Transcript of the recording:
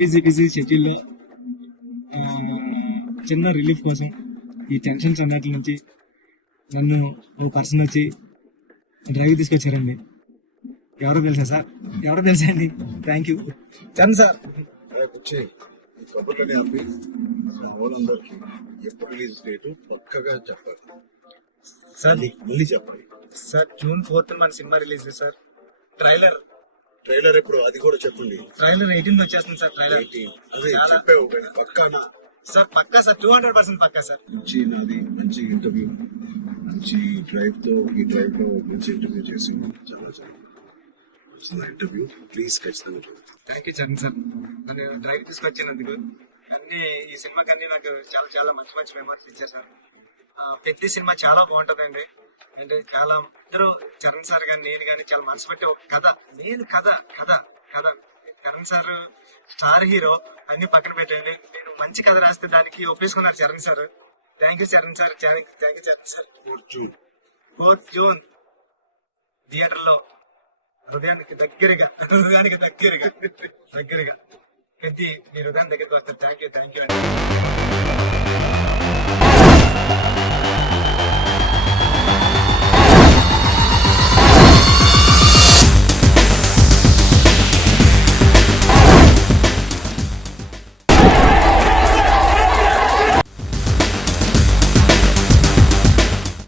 Busy షెడ్యూల్లో చిన్న relief కోసం ఈ టెన్షన్స్ అన్నట్ల నుంచి నన్ను ఓ పర్సన్ వచ్చి డ్రైవ్ తీసుకొచ్చారండి. ఎవరో తెలుసా అండి. Thank you Charan sir. వచ్చి ఈ కబుర్లని ఆపి వాళ్ళందరికీ ఎప్పుడు రిలీజ్ డేట్ పక్కగా చెప్పారు సార్. మళ్ళీ చెప్పండి సార్ June 4th మన సినిమా రిలీజ్ సార్. ట్రైలర్ ఎప్పుడు అది కూడా చెప్పండి. ట్రైలర్ 18th వచ్చేస్తుంది సార్. ట్రైలర్ అదే చెప్పావు పక్కానా? సార్ పక్కా సార్, 200% పక్కా సార్. మంచి నాది మంచి ఇంటర్వ్యూ, మంచి డ్రైవ్ లో మంచి ఇంటర్వ్యూ చేసి చాలా ఇంటర్వ్యూ. ప్లీజ్ ఖచ్చితంగా థ్యాంక్ యూ చరణ్ సార్, నన్ను డ్రైవ్ తీసుకొచ్చినందుకు. అన్ని ఈ సినిమాకి అన్ని నాకు చాలా చాలా మంచి మెమరీస్ ఇచ్చారు సార్. ప్రతి సినిమా చాలా బాగుంటదండి. అంటే చాలా అందరూ చరణ్ సార్ గాని నేను కానీ చాలా మనసు పెట్టే కథ చరణ్ సార్ స్టార్ హీరో అన్ని పక్కన పెట్టండి. నేను మంచి కథ రాస్తే దానికి ఒప్పేసుకున్నారు Charan sir. Thank you Charan sir, thank you Charan sir. 4th June theatre లో హృదయానికి దగ్గరగా ప్రతి మీ హృదయం దగ్గరకు వస్తారు. థ్యాంక్ యూ అండి.